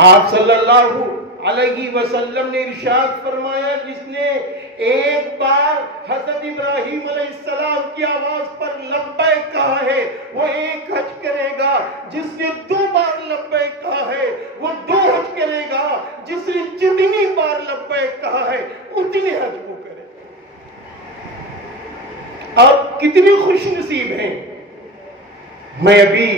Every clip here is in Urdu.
آپ صلی اللہ علیہ وسلم نے ارشاد فرمایا جس نے ایک بار حضرت ابراہیم علیہ السلام کی آواز پر لبیک کہا ہے وہ ایک حج کرے گا، جس نے 2 بار لبیک کہا ہے وہ 2 حج کرے گا، جس نے جتنی بار لبیک کہا ہے اتنے حج کو کرے۔ آپ کتنے خوش نصیب ہیں۔ میں ابھی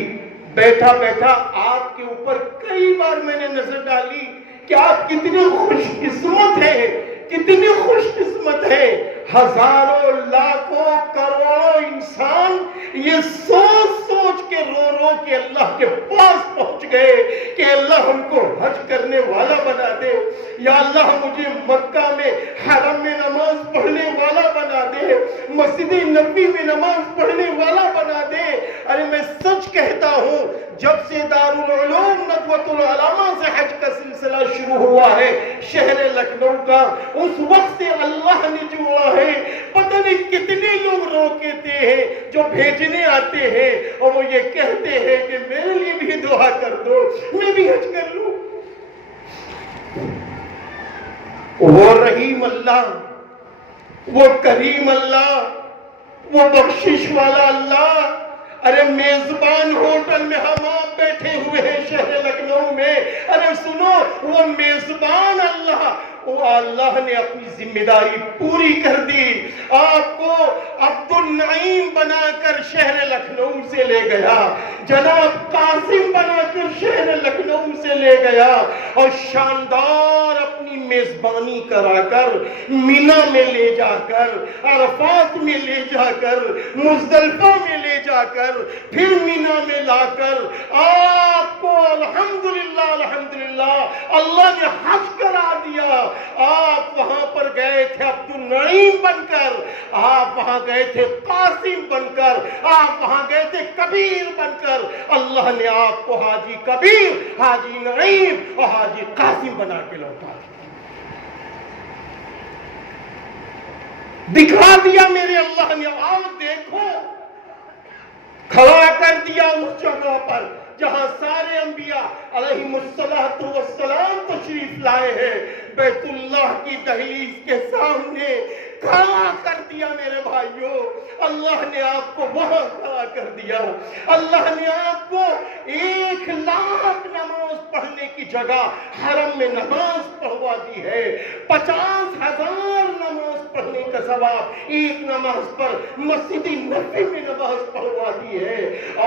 بیٹھا بیٹھا آپ کے اوپر کئی بار میں نے نظر ڈالی کہ آپ کتنے خوش قسمت ہیں، کتنے خوش قسمت ہیں۔ ہزاروں لاکھوں کروڑوں انسان یہ سوچ سوچ کے رو رو کے اللہ کے پاس پہنچ گئے کہ اللہ ہم کو حج کرنے والا بنا دے، یا اللہ مجھے مکہ میں حرم میں نماز پڑھنے والا بنا دے، مسجد نبی میں نماز پڑھنے والا بنا دے۔ ارے میں سچ کہتا ہوں جب سے دارالعلوم ندوۃ العلماء سے حج کا سلسلہ شروع ہوا ہے شہر لکھنؤ کا، اس وقت سے اللہ نے جوڑا ہے۔ پتہ نہیں کتنے لوگ روکتے ہیں جو بھیجنے آتے ہیں اور وہ یہ کہتے ہیں کہ میرے لیے بھی دعا کر دو، میں بھی حج کر لوں۔ وہ رحیم اللہ، وہ کریم اللہ، وہ بخشش والا اللہ۔ ارے میزبان ہوٹل میں ہم آپ بیٹھے ہوئے ہیں شہر لکھنؤ میں، ارے سنو وہ میزبان اللہ، وہ اللہ نے اپنی ذمہ داری پوری کر دی۔ آپ کو عبد النعیم بنا کر شہر لکھنؤ سے لے گیا، جناب قاسم بنا کر شہر لکھنؤ سے لے گیا، اور شاندار اپنی میزبانی کرا کر مینا میں لے جا کر، عرفات میں لے جا کر، مزدلفہ میں لے جا کر، پھر مینا میں لا کر آپ کو الحمدللہ الحمدللہ اللہ نے حج کرا دیا۔ آپ وہاں پر گئے تھے عبد النعیم بن کر، آپ وہاں گئے تھے قاسم بن کر، آپ وہاں گئے تھے کبیر بن کر، اللہ نے آپ کو حاجی کبیر، حاجی نعیم اور حاجی قاسم بنا کے لوٹا دکھا دیا میرے اللہ نے۔ آؤ دیکھو، کھڑا کر دیا اس جگہ پر جہاں سارے انبیاء علیہم السلام تشریف لائے ہیں، بیت اللہ کی دہلیز کے سامنے کھڑا کر دیا میرے بھائیوں۔ اللہ نے آپ کو وہاں کھڑا کر دیا، اللہ نے آپ کو 1,00,000 نماز پڑھنے کی جگہ حرم میں نماز پڑھوا دی ہے، 50,000 نماز پڑھنے کا ثواب ایک نماز پر مسجد نبوی میں نماز پڑھوا دی ہے،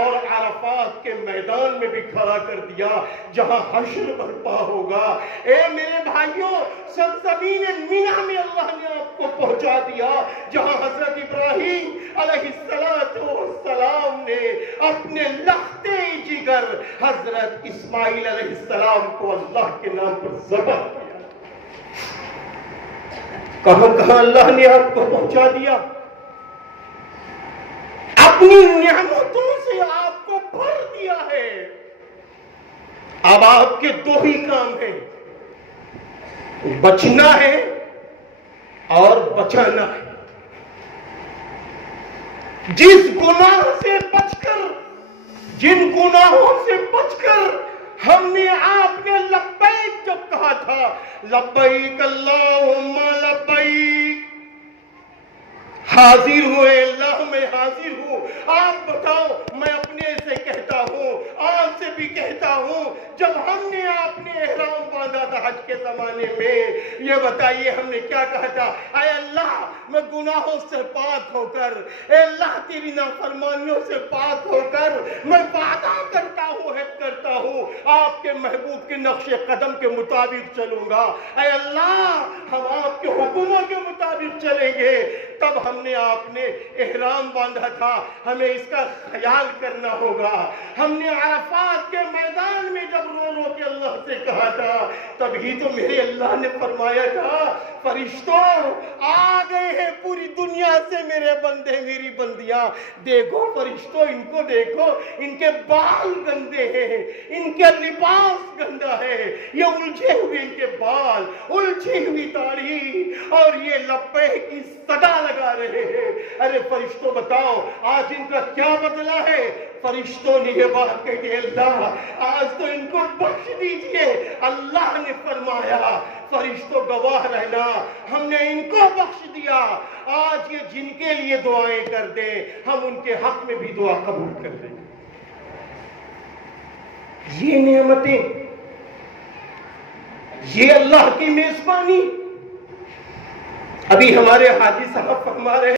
اور عرفات کے میدان میں بھی کھڑا کر دیا جہاں حشر برپا ہوگا۔ اے میرے بھائیوں، سرزمین مینا میں اللہ نے آپ کو پہنچا دیا جہاں حضرت ابراہیم علیہ السلام نے اپنے لختے جگر حضرت اسماعیل علیہ السلام کو اللہ کے نام پر ذبح کیا۔ کہاں کہاں اللہ نے آپ کو پہنچا دیا، اپنی نعمتوں سے آپ کو بھر دیا ہے۔ اب آپ کے 2 ہی کام ہیں، بچنا ہے اور بچانا ہے۔ جس گناہ سے بچ کر، جن گناہوں سے بچ کر ہم نے آپ نے لبیک جب کہا تھا، لبیک اللہم لبیک، حاضر ہوئے اللہ میں حاضر ہوں۔ آپ بتاؤ، میں اپنے سے کہتا ہوں، آپ سے بھی کہتا ہوں، جب ہم نے آپ نے احرام باندھا تھا حج کے زمانے میں، یہ بتائیے ہم نے کیا کہا تھا؟ اے اللہ میں گناہوں سے پاک ہو کر، اے اللہ تیری نافرمانیوں سے پاک ہو کر میں وعدہ کرتا ہوں، عہد کرتا ہوں آپ کے محبوب کے نقش قدم کے مطابق چلوں گا۔ اے اللہ ہم آپ کے حکموں کے مطابق چلیں گے۔ تب ہم نے آپ نے احرام باندھا تھا، ہمیں اس کا خیال کرنا ہوگا۔ ہم نے عرفات کے میدان میں جب رو رو کے اللہ سے کہا تھا، تبھی تو میرے اللہ نے فرمایا تھا، فرشتوں آ گئے ہیں پوری دنیا سے میرے بندے میری بندیاں، دیکھو فرشتوں ان کو دیکھو، ان کے بال گندے ہیں، ان کے لباس گندا ہے، یہ الجھے ہوئے ان کے بال، الجھی ہوئی داڑھی، اور یہ لبیک کی صدا لگا رہے ہیں۔ ارے فرشتوں بتاؤ آج ان کا کیا بدلہ ہے؟ فرشتوں نے یہ بات کہی کہ اللہ آج تو ان کو بخش دیجئے. اللہ نے فرمایا فرشتوں گواہ رہنا ہم نے ان کو بخش دیا. آج یہ جن کے لیے دعائیں کر دیں ہم ان کے حق میں بھی دعا قبول کر لیں. یہ نعمتیں، یہ اللہ کی میزبانی. ابھی ہمارے حاجی صاحب فرما رہے ہیں